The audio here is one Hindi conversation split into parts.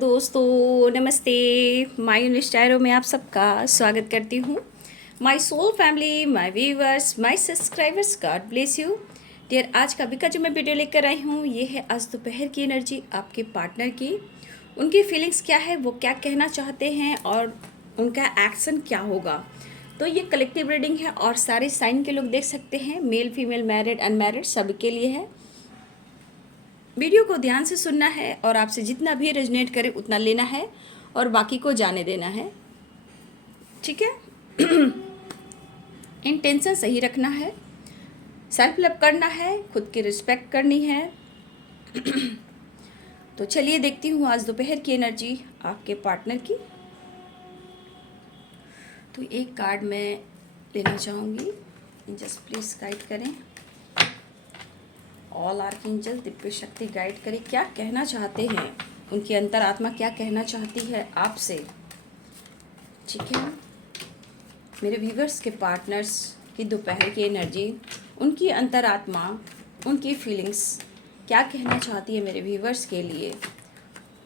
दोस्तों, नमस्ते। माय इन्वेस्टायरो में आप सबका स्वागत करती हूँ। My soul family, my viewers, my subscribers, God bless you dear. आज का का जो मैं वीडियो लेकर आई हूँ, ये है आज दोपहर की एनर्जी आपके पार्टनर की। उनकी फीलिंग्स क्या है, वो क्या कहना चाहते हैं और उनका एक्शन क्या होगा। तो ये कलेक्टिव रीडिंग है और सारे साइन के लोग देख सकते हैं, मेल फीमेल मैरिड अनमैरिड सबके लिए है। वीडियो को ध्यान से सुनना है और आपसे जितना भी रेजोनेट करे उतना लेना है और बाकी को जाने देना है, ठीक है। इंटेंशन सही रखना है, सेल्फ लव करना है, खुद की रिस्पेक्ट करनी है। तो चलिए देखती हूँ आज दोपहर की एनर्जी आपके पार्टनर की। तो एक कार्ड मैं लेना चाहूँगी, जस्ट प्लीज़ गाइड करें। ऑल आर्कएंजल दिव्य शक्ति गाइड करे, क्या कहना चाहते हैं उनकी अंतरात्मा, क्या कहना चाहती है आपसे, ठीक है। मेरे व्यूवर्स के पार्टनर्स की दोपहर की एनर्जी, उनकी अंतरात्मा, उनकी फीलिंग्स क्या कहना चाहती है मेरे व्यूवर्स के लिए,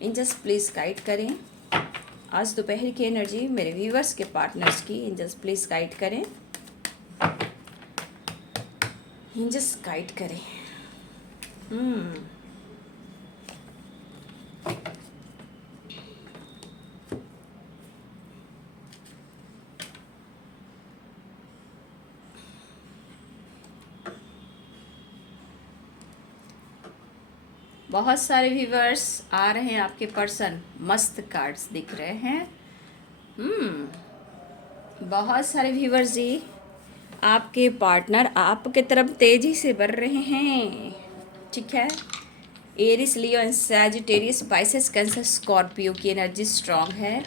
एंजल्स प्लीज़ गाइड करें। आज दोपहर की एनर्जी मेरे व्यूवर्स के पार्टनर्स की, एंजल्स प्लीज़ गाइड करें, एंजल्स गाइड करें। बहुत सारे व्यूवर्स आ रहे हैं, आपके पर्सन मस्त कार्ड्स दिख रहे हैं। बहुत सारे व्यूवर्स जी, आपके पार्टनर आपके तरफ तेजी से बढ़ रहे हैं, ठीक है। Aries, Leo and Sagittarius, Pisces, Cancer, Scorpio की एनर्जी स्ट्रांग है।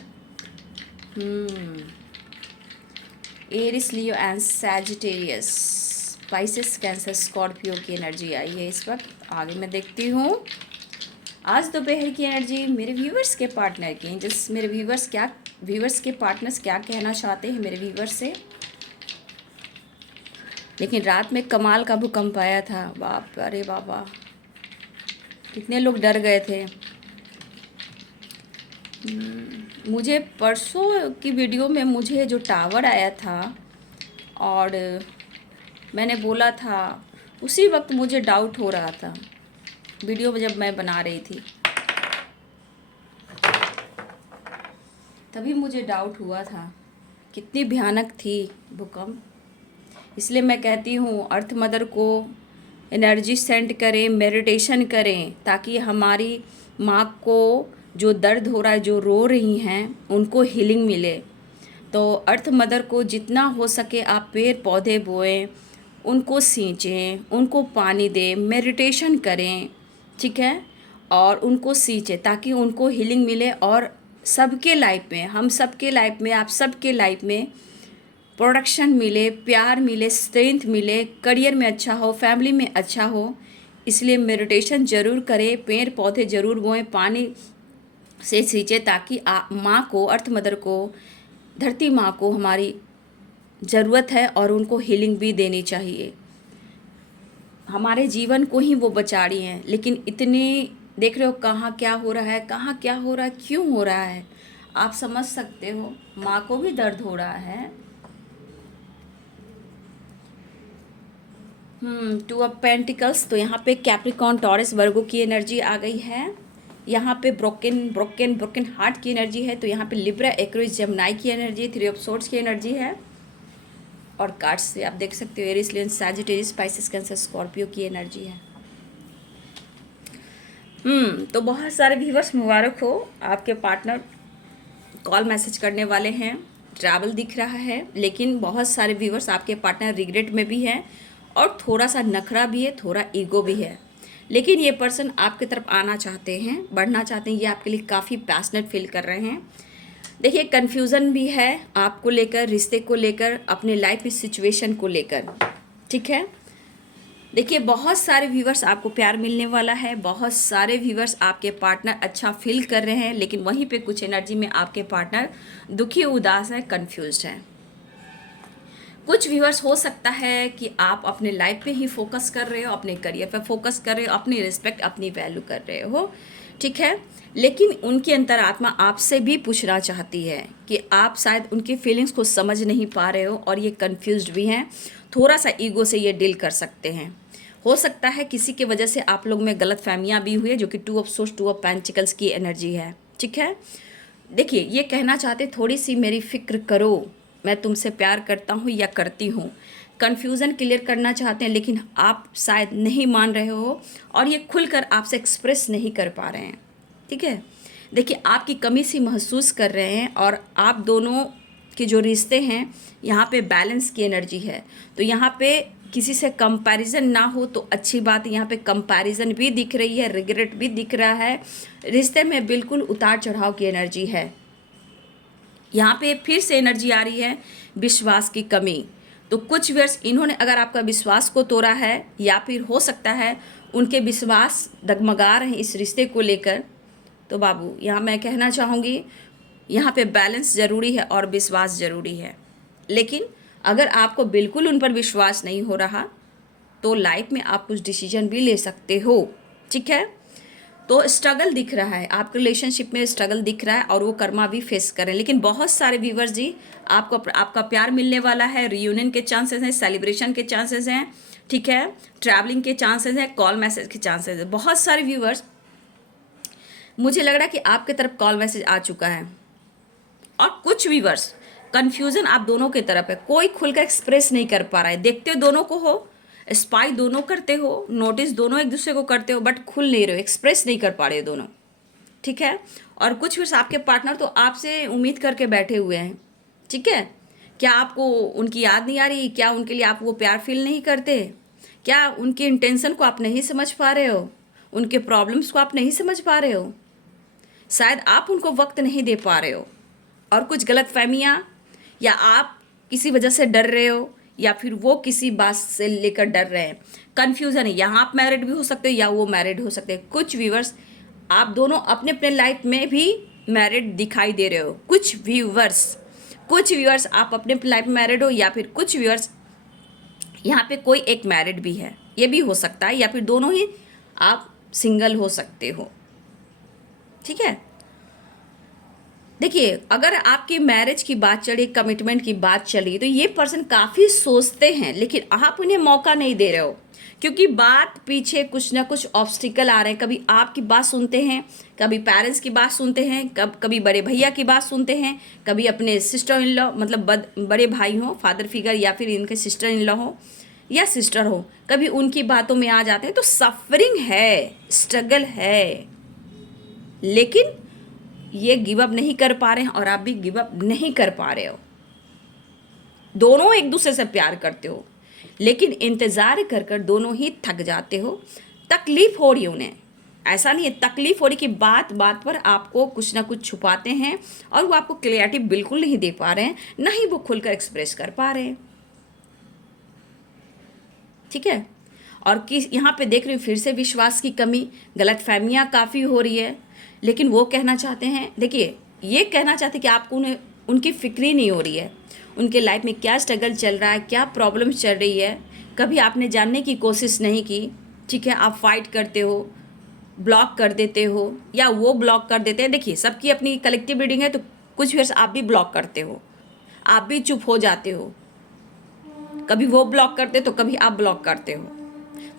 Aries, Leo and Sagittarius, Pisces, Cancer, Scorpio की एनर्जी आई है इस वक्त। आगे मैं देखती हूँ आज दोपहर की एनर्जी मेरे व्यूवर्स के पार्टनर की, जिस मेरे व्यूवर्स के पार्टनर्स क्या कहना चाहते हैं मेरे व्यूवर्स से। लेकिन रात में कमाल का भूकंप आया था, बाप अरे बाबा, कितने लोग डर गए थे। मुझे परसों की वीडियो में मुझे जो टावर आया था और मैंने बोला था, उसी वक्त मुझे डाउट हो रहा था वीडियो में, जब मैं बना रही थी तभी मुझे डाउट हुआ था कितनी भयानक थी भूकंप। इसलिए मैं कहती हूँ अर्थ मदर को एनर्जी सेंड करें, मेडिटेशन करें, ताकि हमारी माँ को जो दर्द हो रहा है, जो रो रही हैं, उनको हीलिंग मिले। तो अर्थ मदर को जितना हो सके आप पेड़ पौधे बोएं, उनको सींचें, उनको पानी दें, मेडिटेशन करें, ठीक है, और उनको सींचें ताकि उनको हीलिंग मिले और सबके लाइफ में, हम सबके लाइफ में, आप सबके लाइफ में प्रोडक्शन मिले, प्यार मिले, स्ट्रेंथ मिले, करियर में अच्छा हो, फैमिली में अच्छा हो। इसलिए मेडिटेशन ज़रूर करें, पेड़ पौधे ज़रूर बोएं, पानी से सींचे, ताकि माँ को, अर्थ मदर को, धरती माँ को हमारी ज़रूरत है और उनको हीलिंग भी देनी चाहिए। हमारे जीवन को ही वो बचा रही हैं, लेकिन इतनी देख रहे हो कहाँ क्या हो रहा है, कहाँ क्या हो रहा है, क्यों हो रहा है, आप समझ सकते हो। माँ को भी दर्द हो रहा है। टू ऑफ पेंटिकल्स, तो यहाँ पे कैप्रिकॉर्न, टॉरस, वर्गो की एनर्जी आ गई है। यहाँ पे ब्रोकन हार्ट की एनर्जी है। तो यहाँ पे लिब्रा, एक्वेरियस, जेमिनी की एनर्जी, थ्री ऑफ सोर्ड्स की एनर्जी है। और कार्ड्स से आप देख सकते हो एरिस, लियो, सैजिटेरियस, स्पाइसेस, कैंसर, स्कॉर्पियो की एनर्जी है। तो बहुत सारे व्यूवर्स मुबारक हो, आपके पार्टनर कॉल मैसेज करने वाले हैं। ट्रैवल दिख रहा है, लेकिन बहुत सारे व्यूवर्स आपके पार्टनर रिग्रेट में भी हैं और थोड़ा सा नखरा भी है, थोड़ा ईगो भी है। लेकिन ये पर्सन आपकी तरफ आना चाहते हैं, बढ़ना चाहते हैं, ये आपके लिए काफ़ी पैशनेट फील कर रहे हैं। देखिए कन्फ्यूज़न भी है आपको लेकर, रिश्ते को लेकर, अपने लाइफ की सिचुएशन को लेकर, ठीक है। देखिए बहुत सारे व्यूवर्स आपको प्यार मिलने वाला है, बहुत सारे व्यूवर्स आपके पार्टनर अच्छा फील कर रहे हैं, लेकिन वहीं पे कुछ एनर्जी में आपके पार्टनर दुखी, उदास है, कंफ्यूज्ड है। कुछ व्यूअर्स हो सकता है कि आप अपने लाइफ पे ही फोकस कर रहे हो, अपने करियर पे फोकस कर रहे हो, अपनी रिस्पेक्ट, अपनी वैल्यू कर रहे हो, ठीक है। लेकिन उनकी अंतरात्मा आपसे भी पूछना चाहती है कि आप शायद उनकी फीलिंग्स को समझ नहीं पा रहे हो और ये कंफ्यूज्ड भी हैं, थोड़ा सा ईगो से ये डील कर सकते हैं। हो सकता है किसी की वजह से आप लोग में गलत फहमियाँ भी हुई है, जो कि 2 ऑफ सोर्स 2 ऑफ पेंटिकल्स की एनर्जी है। ठीक है, देखिए ये कहना चाहते थोड़ी सी मेरी फिक्र करो, मैं तुमसे प्यार करता हूँ या करती हूँ। कन्फ्यूज़न क्लियर करना चाहते हैं, लेकिन आप शायद नहीं मान रहे हो और ये खुलकर आपसे एक्सप्रेस नहीं कर पा रहे हैं। ठीक है, देखिए आपकी कमी सी महसूस कर रहे हैं और आप दोनों के जो रिश्ते हैं यहाँ पे बैलेंस की एनर्जी है। तो यहाँ पे किसी से कंपैरिजन ना हो तो अच्छी बात है। यहाँ पे कंपैरिजन भी दिख रही है, रिग्रेट भी दिख रहा है, रिश्ते में बिल्कुल उतार चढ़ाव की एनर्जी है। यहाँ पे फिर से एनर्जी आ रही है विश्वास की कमी। तो कुछ वर्ष इन्होंने अगर आपका विश्वास को तोड़ा है या फिर हो सकता है उनके विश्वास डगमगा रहे हैं इस रिश्ते को लेकर, तो बाबू यहाँ मैं कहना चाहूँगी यहाँ पे बैलेंस ज़रूरी है और विश्वास ज़रूरी है। लेकिन अगर आपको बिल्कुल उन पर विश्वास नहीं हो रहा तो लाइफ में आप कुछ डिसीजन भी ले सकते हो। ठीक है, तो स्ट्रगल दिख रहा है, आपके रिलेशनशिप में स्ट्रगल दिख रहा है और वो कर्मा भी फेस करें। लेकिन बहुत सारे व्यूवर्स जी आपको आपका प्यार मिलने वाला है, रियूनियन के चांसेस हैं, सेलिब्रेशन के चांसेस हैं। ठीक है, ट्रैवलिंग के चांसेस हैं, कॉल मैसेज के चांसेस हैं। बहुत सारे व्यूवर्स, मुझे लग रहा है कि आपके तरफ कॉल मैसेज आ चुका है और कुछ व्यूवर्स कन्फ्यूज़न आप दोनों की तरफ है, कोई खुलकर एक्सप्रेस नहीं कर पा रहा है। देखते दोनों को हो, स्पाई दोनों करते हो, नोटिस दोनों एक दूसरे को करते हो, बट खुल नहीं रहे हो, एक्सप्रेस नहीं कर पा रहे हो दोनों। ठीक है, और कुछ फिर आपके पार्टनर तो आपसे उम्मीद करके बैठे हुए हैं। ठीक है, क्या आपको उनकी याद नहीं आ रही? क्या उनके लिए आप वो प्यार फील नहीं करते? क्या उनकी इंटेंशन को आप नहीं समझ पा रहे हो? उनके प्रॉब्लम्स को आप नहीं समझ पा रहे हो? शायद आप उनको वक्त नहीं दे पा रहे हो और कुछ गलत फहमियाँ, या आप किसी वजह से डर रहे हो या फिर वो किसी बात से लेकर डर रहे हैं। कन्फ्यूज़न है, यहाँ आप मैरिड भी हो सकते हो या वो मैरिड हो सकते हैं। कुछ व्यूवर्स आप दोनों अपने अपने लाइफ में भी मैरिड दिखाई दे रहे हो। कुछ व्यूवर्स आप अपने अपने लाइफ में मैरिड हो, या फिर कुछ व्यूवर्स यहाँ पे कोई एक मैरिड भी है, ये भी हो सकता है, या फिर दोनों ही आप सिंगल हो सकते हो। ठीक है, देखिए अगर आपकी मैरिज की बात चली, कमिटमेंट की बात चली, तो ये पर्सन काफ़ी सोचते हैं लेकिन आप उन्हें मौका नहीं दे रहे हो, क्योंकि बात पीछे कुछ ना कुछ ऑब्स्टिकल आ रहे हैं। कभी आपकी बात सुनते हैं, कभी पेरेंट्स की बात सुनते हैं, कभी बड़े भैया की बात सुनते हैं, कभी अपने सिस्टर इन लॉ, मतलब बड़े भाई हो, फादर फिगर, या फिर इनके सिस्टर इन लॉ हो या सिस्टर हो, कभी उनकी बातों में आ जाते हैं। तो सफरिंग है, स्ट्रगल है, लेकिन ये गिव अप नहीं कर पा रहे हैं और आप भी गिव अप नहीं कर पा रहे हो। दोनों एक दूसरे से प्यार करते हो, लेकिन इंतज़ार कर कर दोनों ही थक जाते हो। तकलीफ़ हो रही है उन्हें, ऐसा नहीं है, तकलीफ़ हो रही कि बात बात पर आपको कुछ ना कुछ छुपाते हैं और वो आपको क्लैरिटी बिल्कुल नहीं दे पा रहे हैं, ना ही वो खुलकर एक्सप्रेस कर पा रहे हैं। ठीक है, और किस यहाँ पे देख रही हूँ फिर से विश्वास की कमी, गलत फहमियाँ काफ़ी हो रही है। लेकिन वो कहना चाहते हैं, देखिए ये कहना चाहते हैं कि आपको उन्हें उनकी फिक्र ही नहीं हो रही है, उनके लाइफ में क्या स्ट्रगल चल रहा है, क्या प्रॉब्लम चल रही है, कभी आपने जानने की कोशिश नहीं की। ठीक है, आप फाइट करते हो, ब्लॉक कर देते हो या वो ब्लॉक कर देते हैं। देखिए सबकी अपनी कलेक्टिव रीडिंग है, तो कुछ वर्ष आप भी ब्लॉक करते हो, आप भी चुप हो जाते हो, कभी वो ब्लॉक करते तो कभी आप ब्लॉक करते हो।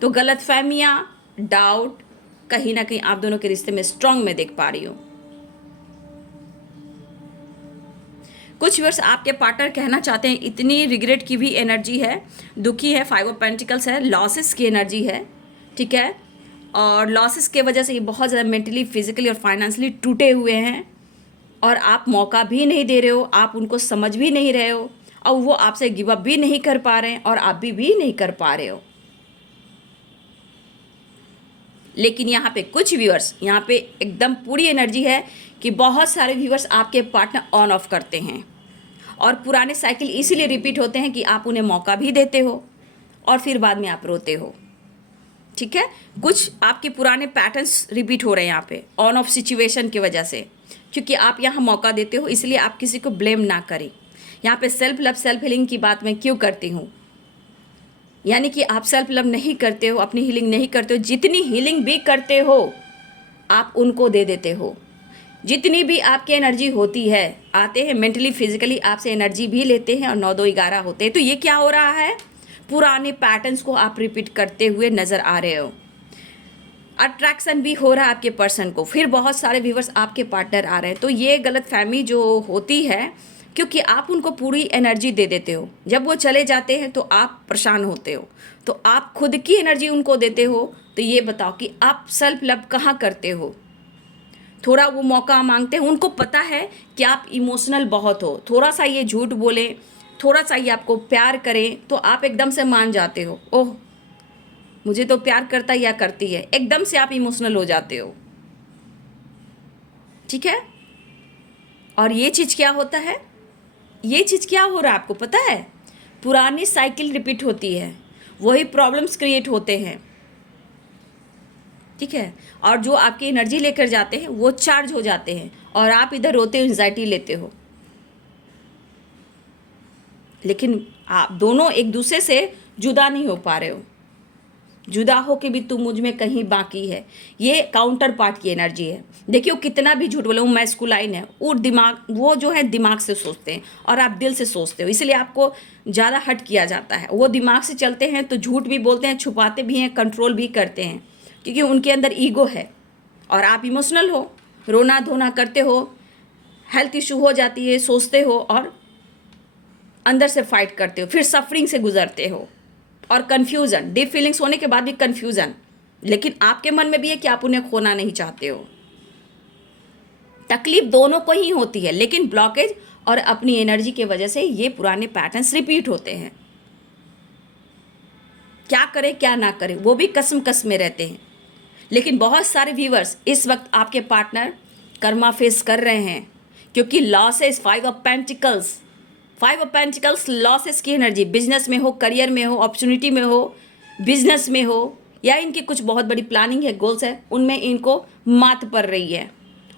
तो गलत फहमियाँ, डाउट कहीं ना कहीं आप दोनों के रिश्ते में स्ट्रांग में देख पा रही हो। कुछ वर्ष आपके पार्टनर कहना चाहते हैं, इतनी रिग्रेट की भी एनर्जी है, दुखी है, 5 ऑफ पेंटिकल्स है, लॉसेस की एनर्जी है। ठीक है, और लॉसेस के वजह से ये बहुत ज़्यादा मेंटली, फिजिकली और फाइनेंशियली टूटे हुए हैं और आप मौका भी नहीं दे रहे हो, आप उनको समझ भी नहीं रहे हो और वो आपसे गिव अप भी नहीं कर पा रहे हैं और आप भी नहीं कर पा रहे हो। लेकिन यहाँ पे कुछ व्यूअर्स, यहाँ पे एकदम पूरी एनर्जी है कि बहुत सारे व्यूअर्स आपके पार्टनर ऑन ऑफ करते हैं और पुराने साइकिल इसीलिए रिपीट होते हैं कि आप उन्हें मौका भी देते हो और फिर बाद में आप रोते हो। ठीक है, कुछ आपके पुराने पैटर्न्स रिपीट हो रहे हैं यहाँ पे ऑन ऑफ सिचुएशन की वजह से, क्योंकि आप यहाँ मौका देते हो, इसलिए आप किसी को ब्लेम ना करें। यहाँ पे सेल्फ लव, सेल्फ हीलिंग की बात मैं क्यों करती हूँ, यानी कि आप सेल्फ लव नहीं करते हो, अपनी हीलिंग नहीं करते हो। जितनी हीलिंग भी करते हो आप उनको दे देते हो। जितनी भी आपकी एनर्जी होती है, आते हैं मेंटली फिजिकली आपसे एनर्जी भी लेते हैं और 9 2 11 होते हैं। तो ये क्या हो रहा है, पुराने पैटर्न्स को आप रिपीट करते हुए नज़र आ रहे हो। अट्रैक्शन भी हो रहा है आपके पर्सन को, फिर बहुत सारे व्यूवर्स आपके पार्टनर आ रहे हैं। तो ये गलतफहमी जो होती है, क्योंकि आप उनको पूरी एनर्जी दे देते हो, जब वो चले जाते हैं तो आप परेशान होते हो, तो आप खुद की एनर्जी उनको देते हो। तो ये बताओ कि आप सेल्फ लव कहाँ करते हो। थोड़ा वो मौका मांगते हैं, उनको पता है कि आप इमोशनल बहुत हो, थोड़ा सा ये झूठ बोले, थोड़ा सा ये आपको प्यार करें तो आप एकदम से मान जाते हो, ओह मुझे तो प्यार करता या करती है, एकदम से आप इमोशनल हो जाते हो। ठीक है। और ये चीज़ क्या होता है, ये चीज़ क्या हो रहा है आपको पता है, पुरानी साइकिल रिपीट होती है, वही प्रॉब्लम्स क्रिएट होते हैं। ठीक है। और जो आपकी एनर्जी लेकर जाते हैं वो चार्ज हो जाते हैं और आप इधर रोते हो, एंजाइटी लेते हो। लेकिन आप दोनों एक दूसरे से जुदा नहीं हो पा रहे हो। जुदा हो के भी तुम मुझ में कहीं बाकी है, ये काउंटर पार्ट की एनर्जी है। देखिए वो कितना भी झूठ बोले, वो मैस्कुलाइन है, वो दिमाग, वो जो है दिमाग से सोचते हैं और आप दिल से सोचते हो, इसलिए आपको ज़्यादा हट किया जाता है। वो दिमाग से चलते हैं तो झूठ भी बोलते हैं, छुपाते भी हैं, कंट्रोल भी करते हैं, क्योंकि उनके अंदर ईगो है। और आप इमोशनल हो, रोना धोना करते हो, हेल्थ इशू हो जाती है, सोचते हो और अंदर से फाइट करते हो, फिर सफरिंग से गुजरते हो और कन्फ्यूज़न, डीप फीलिंग्स होने के बाद भी कन्फ्यूज़न। लेकिन आपके मन में भी है कि आप उन्हें खोना नहीं चाहते हो। तकलीफ दोनों को ही होती है, लेकिन ब्लॉकेज और अपनी एनर्जी की वजह से ये पुराने पैटर्न्स रिपीट होते हैं। क्या करें क्या ना करें वो भी कसम में रहते हैं। लेकिन बहुत सारे व्यूवर्स इस वक्त आपके पार्टनर कर्मा फेस कर रहे हैं, क्योंकि लॉसेस, 5 ऑफ पेंटिकल्स लॉसेस की एनर्जी, बिजनेस में हो, करियर में हो, अपॉर्चुनिटी में हो, बिजनेस में हो, या इनकी कुछ बहुत बड़ी प्लानिंग है, गोल्स है, उनमें इनको मात पड़ रही है।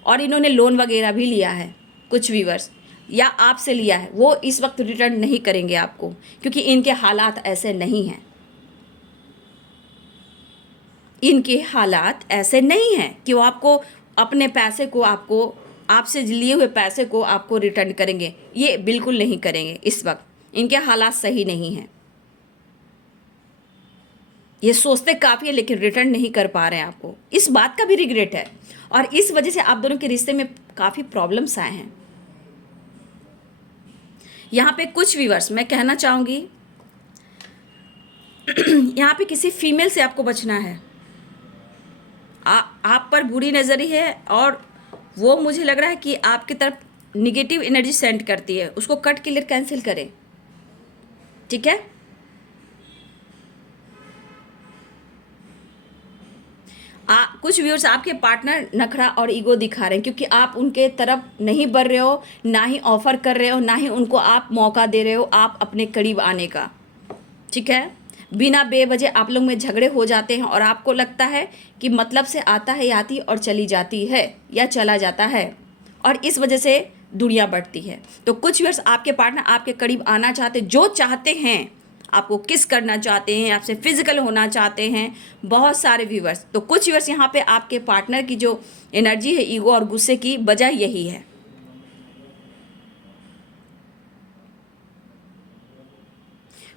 और इन्होंने लोन वगैरह भी लिया है, कुछ व्यूवर्स, या आपसे लिया है, वो इस वक्त रिटर्न नहीं करेंगे आपको, क्योंकि इनके हालात ऐसे नहीं हैं। इनके हालात ऐसे नहीं हैं कि वो आपको अपने पैसे को, आपको आपसे लिए हुए पैसे को आपको रिटर्न करेंगे। ये बिल्कुल नहीं करेंगे। इस वक्त इनके हालात सही नहीं हैं। ये सोचते काफ़ी है लेकिन रिटर्न नहीं कर पा रहे हैं आपको, इस बात का भी रिग्रेट है। और इस वजह से आप दोनों के रिश्ते में काफ़ी प्रॉब्लम्स आए हैं। यहाँ पे कुछ व्यूअर्स मैं कहना चाहूँगी, यहाँ पे किसी फीमेल से आपको बचना है। आप पर बुरी नज़री है और वो मुझे लग रहा है कि आपकी तरफ निगेटिव एनर्जी सेंड करती है, उसको कट क्लियर कैंसिल करें। ठीक है। कुछ व्यूअर्स आपके पार्टनर नखरा और ईगो दिखा रहे हैं, क्योंकि आप उनके तरफ नहीं बढ़ रहे हो, ना ही ऑफर कर रहे हो, ना ही उनको आप मौका दे रहे हो आप अपने करीब आने का। ठीक है। बिना बेवजह आप लोग में झगड़े हो जाते हैं और आपको लगता है कि मतलब से आता है, आती और चली जाती है या चला जाता है, और इस वजह से दुनिया बढ़ती है। तो कुछ व्यूअर्स आपके पार्टनर आपके करीब आना चाहते, जो चाहते हैं, आपको किस करना चाहते हैं, आपसे फिजिकल होना चाहते हैं, बहुत सारे व्यूअर्स। तो कुछ व्यूअर्स यहाँ पे आपके पार्टनर की जो एनर्जी है ईगो और गुस्से की वजह यही है।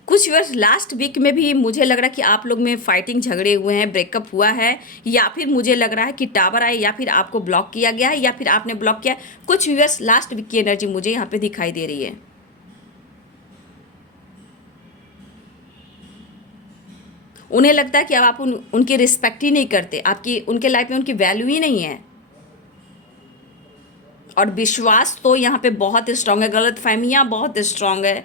कुछ व्यूअर्स लास्ट वीक में भी मुझे लग रहा है कि आप लोग में फाइटिंग, झगड़े हुए हैं, ब्रेकअप हुआ है, या फिर मुझे लग रहा है कि टावर आए, या फिर आपको ब्लॉक किया गया है, या फिर आपने ब्लॉक किया। कुछ व्यूअर्स लास्ट वीक की एनर्जी मुझे यहाँ पे दिखाई दे रही है। उन्हें लगता है कि अब आप उनकी रिस्पेक्ट ही नहीं करते, आपकी उनके लाइफ में उनकी वैल्यू ही नहीं है। और विश्वास तो यहाँ पे बहुत स्ट्रांग है, गलतफहमियाँ बहुत स्ट्रांग है,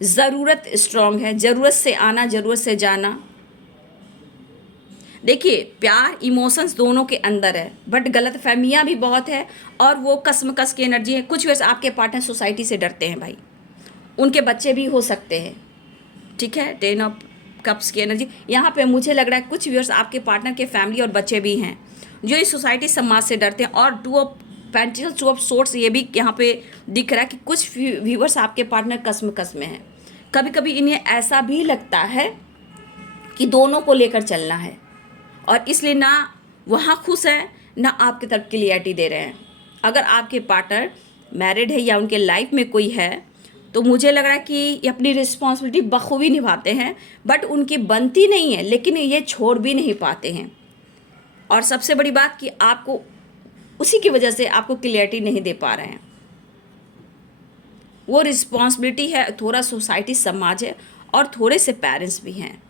ज़रूरत स्ट्रांग है, ज़रूरत से आना, ज़रूरत से जाना। देखिए प्यार, इमोशंस दोनों के अंदर है, बट गलतफहमियाँ भी बहुत है और वो कसमकस की एनर्जी है। कुछ वैसे आपके पार्टनर सोसाइटी से डरते हैं भाई, उनके बच्चे भी हो सकते हैं। ठीक है। 10 ऑफ कप्स की एनर्जी यहाँ पे मुझे लग रहा है कुछ व्यूअर्स आपके पार्टनर के फैमिली और बच्चे भी हैं जो इस सोसाइटी समाज से डरते हैं। और 2 ऑफ पेंटिकल्स, 2 ऑफ सोर्ट्स ये भी यहाँ पे दिख रहा है कि कुछ व्यूअर्स आपके पार्टनर कसम में हैं। कभी कभी इन्हें ऐसा भी लगता है कि दोनों को लेकर चलना है, और इसलिए ना वहाँ खुश हैं, ना आपकी तरफ क्लियरिटी दे रहे हैं। अगर आपके पार्टनर मैरिड है या उनके लाइफ में कोई है, तो मुझे लग रहा है कि ये अपनी रिस्पॉन्सिबिलिटी बखूबी निभाते हैं, बट उनकी बनती नहीं है, लेकिन ये छोड़ भी नहीं पाते हैं। और सबसे बड़ी बात कि आपको उसी की वजह से आपको क्लियरिटी नहीं दे पा रहे हैं। वो रिस्पॉन्सिबिलिटी है, थोड़ा सोसाइटी समाज है, और थोड़े से पेरेंट्स भी हैं।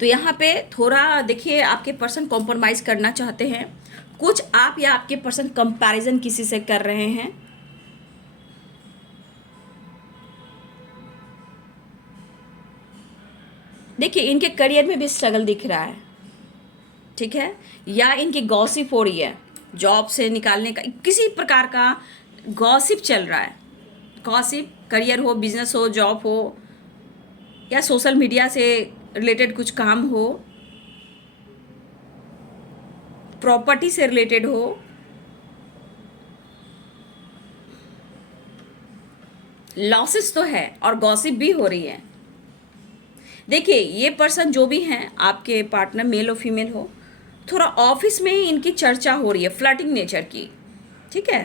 तो यहाँ पे थोड़ा देखिए, आपके पर्सन कॉम्प्रोमाइज़ करना चाहते हैं, कुछ आप या आपके पर्सन कंपैरिजन किसी से कर रहे हैं। देखिए, इनके करियर में भी स्ट्रगल दिख रहा है, ठीक है, या इनकी गॉसिप हो रही है, जॉब से निकालने का किसी प्रकार का गॉसिप चल रहा है। गॉसिप, करियर हो, बिजनेस हो, जॉब हो, या सोशल मीडिया से रिलेटेड कुछ काम हो, प्रॉपर्टी से रिलेटेड हो, लॉसेस तो है और गॉसिप भी हो रही है। देखिए, ये पर्सन जो भी हैं, आपके पार्टनर मेल और फीमेल हो, थोड़ा ऑफिस में ही इनकी चर्चा हो रही है फ्लर्टिंग नेचर की, ठीक है।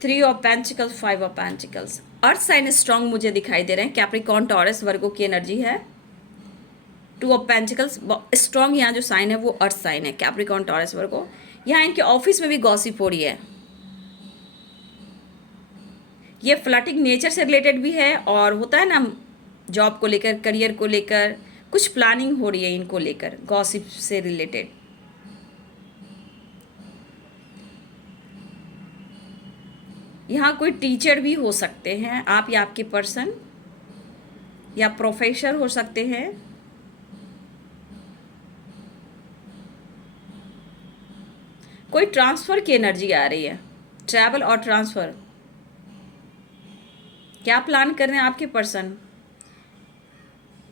3 of pentacles, 5 of pentacles, earth sign strong मुझे दिखाई दे रहे हैं। कैप्रिकॉर्न, टॉरस, वर्गो की एनर्जी है। 2 ऑफ पेंटिकल्स, स्ट्रांग यहाँ जो साइन है वो अर्थ साइन है, कैप्रिकॉर्न, टॉरस, वर्गो। यहाँ इनके ऑफिस में भी गॉसिप हो रही है। ये फ्लर्टिंग नेचर से रिलेटेड भी है, और होता है ना, जॉब को लेकर, करियर को लेकर कुछ प्लानिंग हो रही है इनको लेकर, गॉसिप से रिलेटेड। यहाँ कोई टीचर भी हो सकते हैं आप या आपके पर्सन, या प्रोफेसर हो सकते हैं। कोई ट्रांसफ़र की एनर्जी आ रही है, ट्रैवल और ट्रांसफ़र। क्या प्लान कर रहे हैं आपके पर्सन,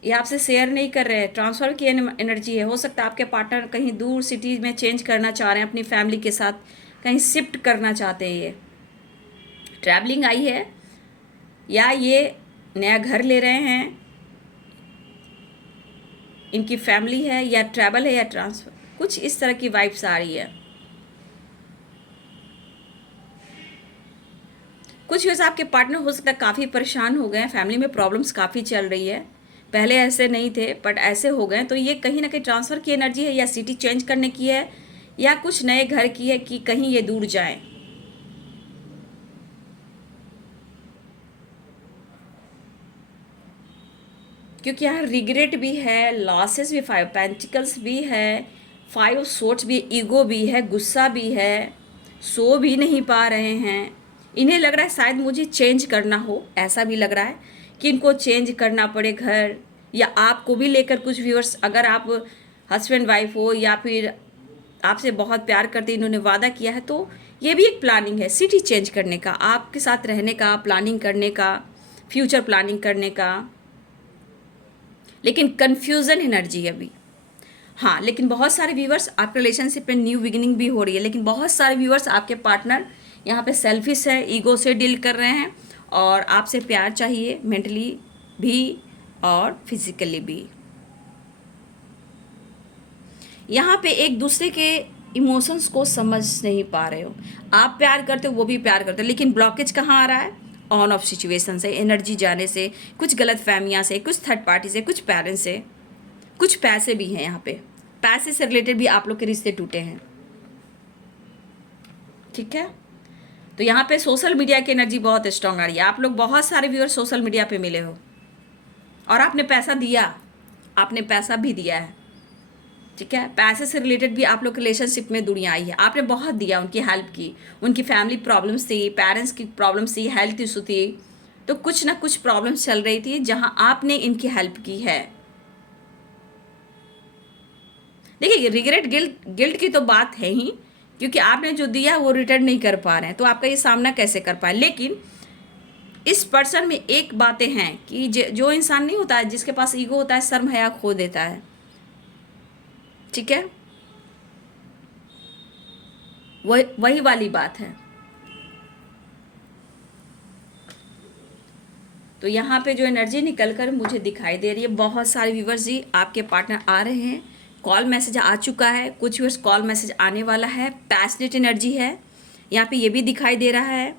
ये आपसे शेयर नहीं कर रहे हैं। ट्रांसफ़र की एनर्जी है। हो सकता है आपके पार्टनर कहीं दूर सिटी में चेंज करना चाह रहे हैं, अपनी फैमिली के साथ कहीं शिफ्ट करना चाहते हैं। ये ट्रैवलिंग आई है, या ये नया घर ले रहे हैं, इनकी फैमिली है, या ट्रैवल है, या ट्रांसफ़र, कुछ इस तरह की वाइब्स आ रही है। कुछ वैसे आपके पार्टनर हो सकता है काफ़ी परेशान हो गए हैं, फैमिली में प्रॉब्लम्स काफ़ी चल रही है, पहले ऐसे नहीं थे बट ऐसे हो गए। तो ये कहीं ना कहीं ट्रांसफ़र की एनर्जी है, या सिटी चेंज करने की है, या कुछ नए घर की है कि कहीं ये दूर जाएं। क्योंकि यहाँ रिग्रेट भी है, लॉसेस भी, 5 पेंटिकल्स भी है, 5 सोर्ट्स भी, ईगो भी है, गुस्सा भी है, सो भी नहीं पा रहे हैं। इन्हें लग रहा है शायद मुझे चेंज करना हो, ऐसा भी लग रहा है कि इनको चेंज करना पड़े घर, या आपको भी लेकर कुछ व्यूअर्स, अगर आप हस्बैंड वाइफ हो, या फिर आपसे बहुत प्यार करते इन्होंने वादा किया है, तो ये भी एक प्लानिंग है सिटी चेंज करने का, आपके साथ रहने का, प्लानिंग करने का, फ्यूचर प्लानिंग करने का। लेकिन कन्फ्यूज़न एनर्जी है अभी। हाँ, लेकिन बहुत सारे व्यूवर्स आपके रिलेशनशिप में न्यू बिगिनिंग भी हो रही है, लेकिन बहुत सारे व्यूवर्स आपके पार्टनर यहाँ पे सेल्फिश है, ईगो से डील कर रहे हैं, और आपसे प्यार चाहिए, मेंटली भी और फिजिकली भी। यहाँ पे एक दूसरे के इमोशंस को समझ नहीं पा रहे हो। आप प्यार करते हो, वो भी प्यार करते हो, लेकिन ब्लॉकेज कहाँ आ रहा है? ऑन ऑफ सिचुएशन से, एनर्जी जाने से, कुछ गलत फहमियाँ से, कुछ थर्ड पार्टी से, कुछ पेरेंट्स से, कुछ पैसे भी हैं। यहाँ पे पैसे से रिलेटेड भी आप लोग के रिश्ते टूटे हैं, ठीक है। तो यहाँ पे सोशल मीडिया की एनर्जी बहुत स्ट्रांग आ रही है। आप लोग बहुत सारे व्यूअर सोशल मीडिया पे मिले हो, और आपने पैसा दिया, आपने पैसा भी दिया है, ठीक है। पैसे से रिलेटेड भी आप लोग रिलेशनशिप में दुनिया आई है, आपने बहुत दिया, उनकी हेल्प की, उनकी फैमिली प्रॉब्लम्स थी, पेरेंट्स की प्रॉब्लम्स थी, हेल्थ इशू थी, तो कुछ ना कुछ प्रॉब्लम्स चल रही थी जहाँ आपने इनकी हेल्प की है। देखिए, रिग्रेट, गिल्ट की तो बात है ही, क्योंकि आपने जो दिया वो रिटर्न नहीं कर पा रहे हैं, तो आपका ये सामना कैसे कर पाए। लेकिन इस पर्सन में एक बातें हैं कि जो इंसान नहीं होता है, जिसके पास ईगो होता है, शर्म हया खो देता है, ठीक है। वही वाली बात है। तो यहाँ पे जो एनर्जी निकल कर मुझे दिखाई दे रही है, बहुत सारे व्यूवर्स जी आपके पार्टनर आ रहे हैं, कॉल मैसेज आ चुका है, कुछ व्यूवर्स कॉल मैसेज आने वाला है, पैशनेट एनर्जी है, यहाँ पे ये भी दिखाई दे रहा है,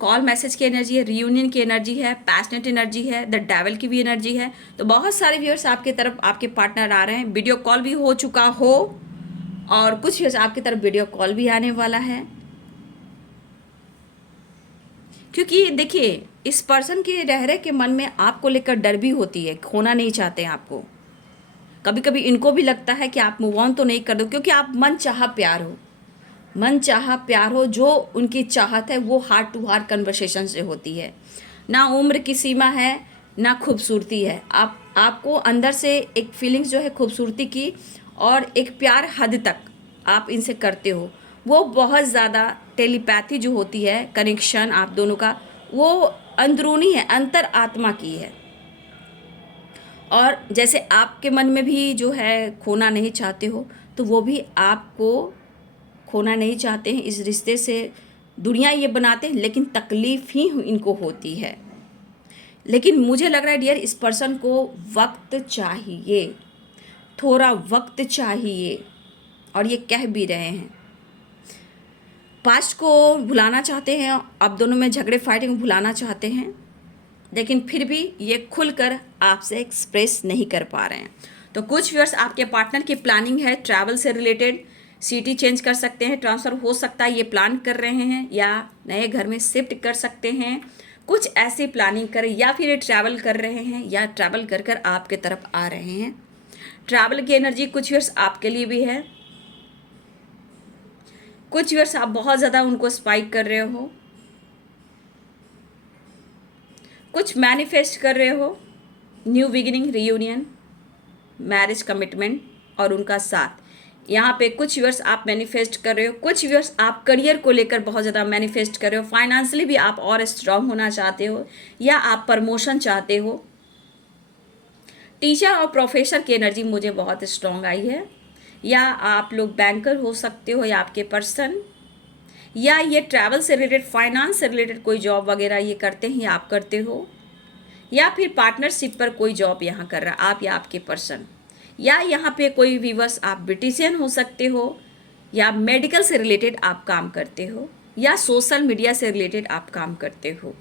कॉल मैसेज की एनर्जी है, रियूनियन की एनर्जी है, पैशनेट एनर्जी है, द डेविल की भी एनर्जी है। तो बहुत सारे व्यूअर्स आपके तरफ आपके पार्टनर आ रहे हैं, वीडियो कॉल भी हो चुका हो और कुछ व्यूअर्स आपकी तरफ वीडियो कॉल भी आने वाला है। क्योंकि देखिए इस पर्सन के रह रहे के मन में आपको लेकर डर भी होती है, खोना नहीं चाहते हैं आपको। कभी कभी इनको भी लगता है कि आप मूव ऑन तो नहीं कर दो, क्योंकि आप मन चाहा प्यार हो, मन चाहा प्यार हो, जो उनकी चाहत है वो हार्ट टू हार्ट कन्वर्सेशन से होती है। ना उम्र की सीमा है, ना खूबसूरती है, आपको अंदर से एक फीलिंग्स जो है खूबसूरती की और एक प्यार हद तक आप इनसे करते हो, वो बहुत ज़्यादा टेलीपैथी जो होती है, कनेक्शन आप दोनों का, वो अंदरूनी है, अंतर आत्मा की है। और जैसे आपके मन में भी जो है खोना नहीं चाहते हो, तो वो भी आपको खोना नहीं चाहते हैं। इस रिश्ते से दुनिया ये बनाते हैं, लेकिन तकलीफ़ ही इनको होती है। लेकिन मुझे लग रहा है डियर, इस पर्सन को वक्त चाहिए, थोड़ा वक्त चाहिए, और ये कह भी रहे हैं। पास्ट को भुलाना चाहते हैं, अब दोनों में झगड़े फाइटिंग भुलाना चाहते हैं, लेकिन फिर भी ये खुलकर आपसे एक्सप्रेस नहीं कर पा रहे हैं। तो कुछ व्यूअर्स आपके पार्टनर की प्लानिंग है ट्रैवल से रिलेटेड, सिटी चेंज कर सकते हैं, ट्रांसफ़र हो सकता है, ये प्लान कर रहे हैं, या नए घर में शिफ्ट कर सकते हैं, कुछ ऐसी प्लानिंग करें, या फिर ये ट्रैवल कर रहे हैं, या ट्रैवल कर कर आपके तरफ आ रहे हैं। ट्रैवल की एनर्जी कुछ व्यूअर्स आपके लिए भी है, कुछ व्यूअर्स आप बहुत ज़्यादा उनको स्पाइक कर रहे हो, कुछ मैनिफेस्ट कर रहे हो, new beginning, reunion, marriage commitment और उनका साथ। यहाँ पे कुछ व्यूअर्स आप मैनिफेस्ट कर रहे हो, कुछ व्यूअर्स आप करियर को लेकर बहुत ज़्यादा मैनिफेस्ट कर रहे हो, फाइनेंशियली भी आप और स्ट्रांग होना चाहते हो, या आप प्रमोशन चाहते हो। टीचर और प्रोफेसर की एनर्जी मुझे बहुत स्ट्रांग आई है, या आप लोग बैंकर हो सकते हो, या आपके पर्सन, या ये ट्रैवल से रिलेटेड, फाइनेंस से रिलेटेड कोई जॉब वगैरह ये करते हैं या आप करते हो, या फिर पार्टनरशिप पर कोई जॉब यहाँ कर रहा है आप या आपके पर्सन, या यहाँ पे कोई व्यूअर्स आप ब्यूटिशियन हो सकते हो, या मेडिकल से रिलेटेड आप काम करते हो, या सोशल मीडिया से रिलेटेड आप काम करते हो।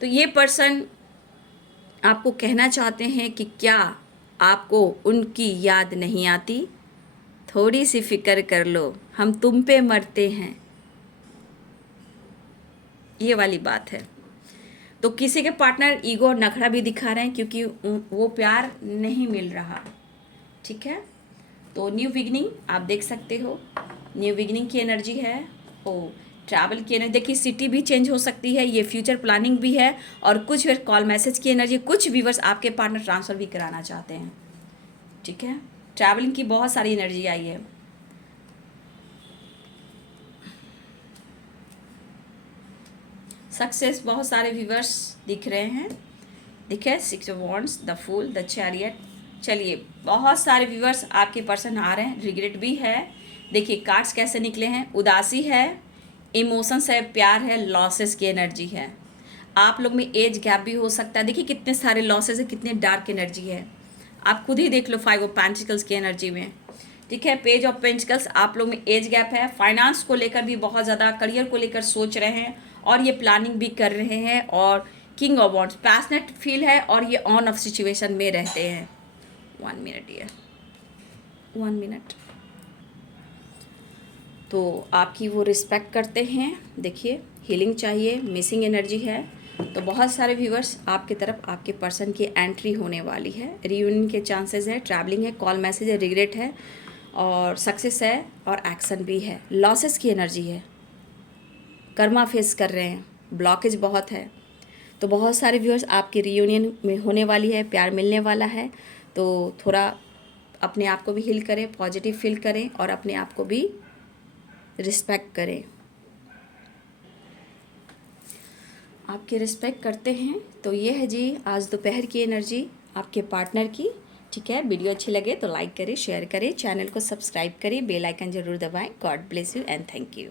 तो ये पर्सन आपको कहना चाहते हैं कि क्या आपको उनकी याद नहीं आती? थोड़ी सी फिक्र कर लो, हम तुम पे मरते हैं, ये वाली बात है। तो किसी के पार्टनर ईगो और नखरा भी दिखा रहे हैं, क्योंकि वो प्यार नहीं मिल रहा। ठीक है, तो न्यू बिगिनिंग आप देख सकते हो, न्यू बिगिनिंग की एनर्जी है। ओ ट्रैवल की एनर्जी देखिए, सिटी भी चेंज हो सकती है, ये फ्यूचर प्लानिंग भी है, और कुछ व्यूअर्स कॉल मैसेज की एनर्जी, कुछ व्यूअर्स आपके पार्टनर ट्रांसफ़र भी कराना चाहते हैं। ठीक है, ट्रैवलिंग की बहुत सारी एनर्जी आई है। सक्सेस बहुत सारे व्यूअर्स दिख रहे हैं, दिखे 6 of wands, the fool, the chariot. चलिए बहुत सारे व्यूअर्स आपके पर्सन आ रहे हैं, रिग्रेट भी है। देखिए कार्ड्स कैसे निकले हैं, उदासी है, इमोशंस है, प्यार है, लॉसेस की एनर्जी है। आप लोग में एज गैप भी हो सकता है, देखिए कितने सारे लॉसेस है, कितने डार्क एनर्जी है, आप खुद ही देख लो 5 ऑफ पेंटिकल्स की एनर्जी में। ठीक है, पेज ऑफ पेंटिकल्स, आप लोग में एज गैप है, फाइनेंस को लेकर भी बहुत ज़्यादा, करियर को लेकर सोच रहे हैं और ये प्लानिंग भी कर रहे हैं, और king of wands passionate feel है, और ये ऑन ऑफ सिचुएशन में रहते हैं। 1 मिनट, ये 1 मिनट। तो आपकी वो रिस्पेक्ट करते हैं। देखिए हीलिंग चाहिए, मिसिंग एनर्जी है। तो बहुत सारे व्यूअर्स आपकी तरफ आपके पर्सन की एंट्री होने वाली है, रियूनियन के चांसेस है, ट्रैवलिंग है, कॉल मैसेज है, रिग्रेट है, और सक्सेस है, और एक्शन भी है। लॉसेस की एनर्जी है, कर्मा फेस कर रहे हैं, ब्लॉकेज बहुत है। तो बहुत सारे व्यूअर्स आपके रियूनियन में होने वाली है, प्यार मिलने वाला है। तो थोड़ा अपने आप को भी हील करें, पॉजिटिव फील करें, और अपने आप को भी रिस्पेक्ट करें। आपकी रिस्पेक्ट करते हैं। तो ये है जी आज दोपहर की एनर्जी आपके पार्टनर की। ठीक है, वीडियो अच्छी लगे तो लाइक करें, शेयर करें, चैनल को सब्सक्राइब करें, बेल आइकन ज़रूर दबाएं। God bless you and thank you.